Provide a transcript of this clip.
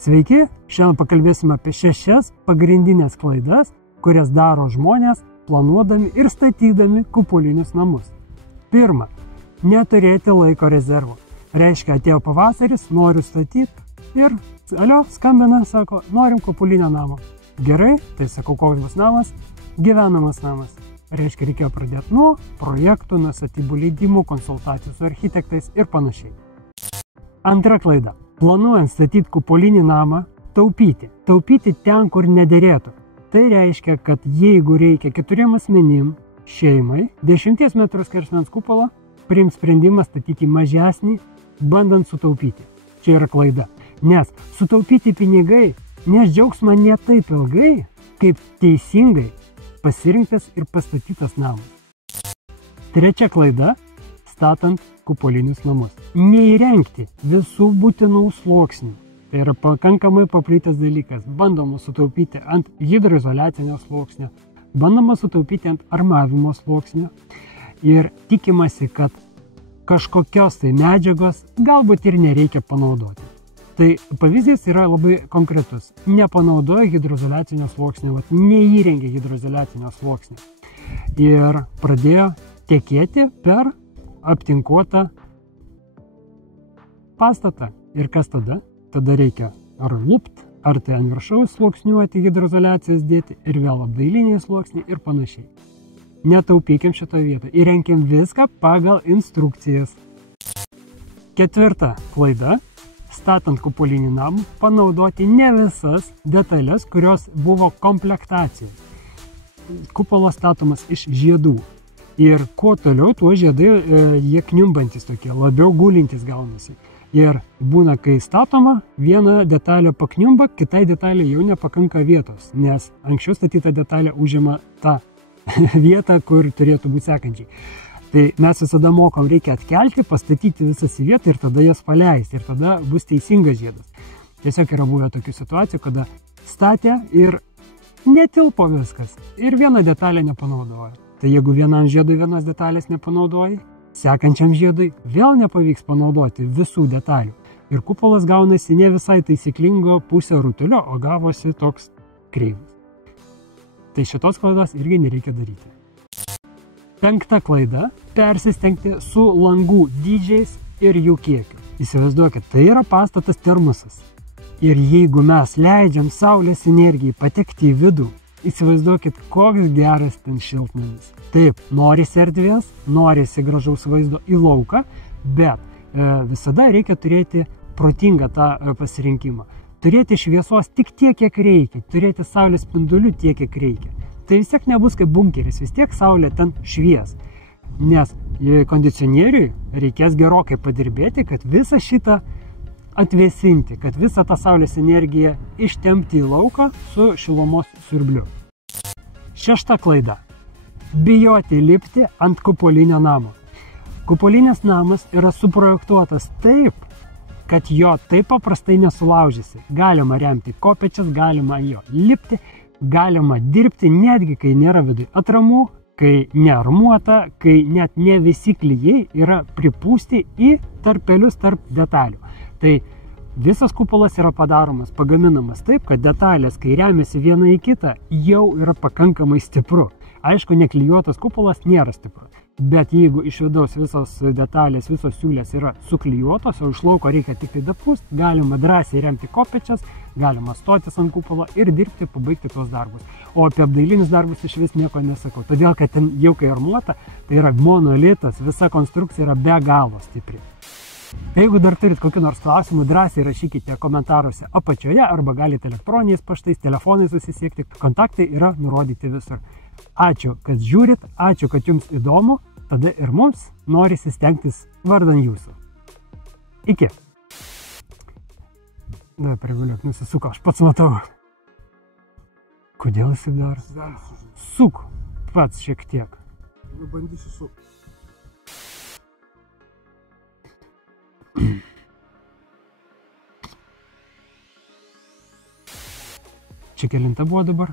Sveiki, šiandien pakalbėsime apie 6 pagrindinės klaidas, kurias daro žmonės planuodami ir statydami kupolinius namus. Pirma, neturėti laiko rezervo. Reiškia, atėjo pavasaris, noriu statyti ir skambina, sako, norim kupolinio namo. Gerai, tai sakau, koks bus namas? Gyvenamas namas. Reiškia, reikėjo pradėti nuo projektų, nuo statybų leidimų, konsultacijų su architektais ir panašiai. Antra klaida. Planuojant statyti kupolinį namą, taupyti. Taupyti ten, kur nederėtų. Tai reiškia, kad jeigu reikia 4 asmenim, šeimai, 10 metrų skersmens kupolą, priims sprendimą statyti mažesnį, bandant sutaupyti. Čia yra klaida. Nes sutaupyti pinigai neš džiaugsmą ne taip ilgai, kaip teisingai pasirinktas ir pastatytas namas. Trečia klaida. Statant kupolinius namus. Neįrengti visų būtinų sluoksnių. Tai yra pakankamai paplitęs dalykas. Bandoma sutaupyti ant hidroizoliacinio sluoksnio, bandoma sutaupyti ant armavimo sluoksnio ir tikimasi, kad kažkokios tai medžiagos galbūt ir nereikia panaudoti. Tai pavyzdys yra labai konkretus. Nepanaudoja hidroizoliacinio sluoksnio, neįrengė hidroizoliacinio sluoksnio ir pradėjo tekėti per aptinkuotą pastatą. Ir kas tada? Tada reikia ar lupt, ar tai ant viršaus sluoksniuoti hidroizoliacijas dėti ir vėl apdailiniai sluoksniai ir panašiai. Netaupykim šitą vietą. Įrenkim viską pagal instrukcijas. Ketvirta klaida. Statant kupolinį namą, panaudoti ne visas detalės, kurios buvo komplektacija. Kupolas statomas iš žiedų. Ir kuo toliau, tuo žiedai jie kniumbantis tokie, labiau gulintis gaunasi. Ir būna, kai statoma, viena detalė pakniumba, kitai detalė jau nepakanka vietos, nes anksčiau statyta detalė užima tą vietą, kur turėtų būti sekančiai. Tai mes visada mokam, reikia atkelti, pastatyti visas į vietą ir tada jas paleisti. Ir tada bus teisingas žiedas. Tiesiog yra buvę tokių situacijų, kada statė ir netilpo viskas. Ir vieną detalę nepanaudoja. Tai jeigu vienam žiedui vienas detalės nepanaudoji, sekančiam žiedui vėl nepavyks panaudoti visų detalių. Ir kupolas gaunasi ne visai taisyklingo pusę rutulio, o gavosi toks kreivas. Tai šitos klaidos irgi nereikia daryti. Penkta klaida – persistengti su langų dydžiais ir jų kiekiu. Įsivaizduokit, tai yra pastatas termosas. Ir jeigu mes leidžiam saulės energijai patekti į vidų, įsivaizduokit, koks geras ten šiltnamis. Taip, norisi erdvės, norisi gražaus vaizdo į lauką, bet visada reikia turėti protingą tą pasirinkimą. Turėti šviesos tik tiek, kiek reikia, turėti saulės spindulių tiek, kiek reikia. Tai vis tiek nebus kaip bunkeris, vis tiek saulė ten švies. Nes kondicionieriui reikės gerokai padirbėti, kad visą šitą atvėsinti, kad visą tą saulės energiją ištempti į lauką su šilumos siurbliu. Šešta klaida. Bijoti lipti ant kupolinio namo. Kupolinis namas yra suprojektuotas taip, kad jo taip paprastai nesulaužysi. Galima remti kopečias, galima jo lipti, galima dirbti netgi, kai nėra viduje atramų, kai nearmuota, kai net ne visi klijai yra pripūsti į tarpelius tarp detalių. Tai visas kupolas yra padaromas, pagaminamas taip, kad detalės, kai remiasi viena į kitą, jau yra pakankamai stipru. Aišku, neklijuotas kupolas nėra stipru. Bet jeigu iš vidaus visos detalės, visos siūlės yra suklijuotos, o iš lauko reikia tik tai dapust, galima drąsiai remti kopečias, galima stotis ant kupolo ir dirbti, pabaigti tuos darbus. O apie apdailinius darbus iš vis nieko nesakau. Todėl, kad ten jau kai armuota, tai yra monolitas, visa konstrukcija yra be galo stipri. Jeigu dar turit kokių nors klausimų, drąsiai rašykite komentaruose apačioje arba galite elektroniniais paštais, telefonais susisiekti. Kontaktai yra nurodyti visur. Ačiū, kad žiūrit, ačiū, kad jums įdomu, tada ir mums norisi stengtis vardan jūsų. Iki. Na, priguliuk, nusisuko, aš pats matau. Kodėl jis dar? Suk pats šiek tiek. Bandysiu suk. Čia kelinta buvo dabar?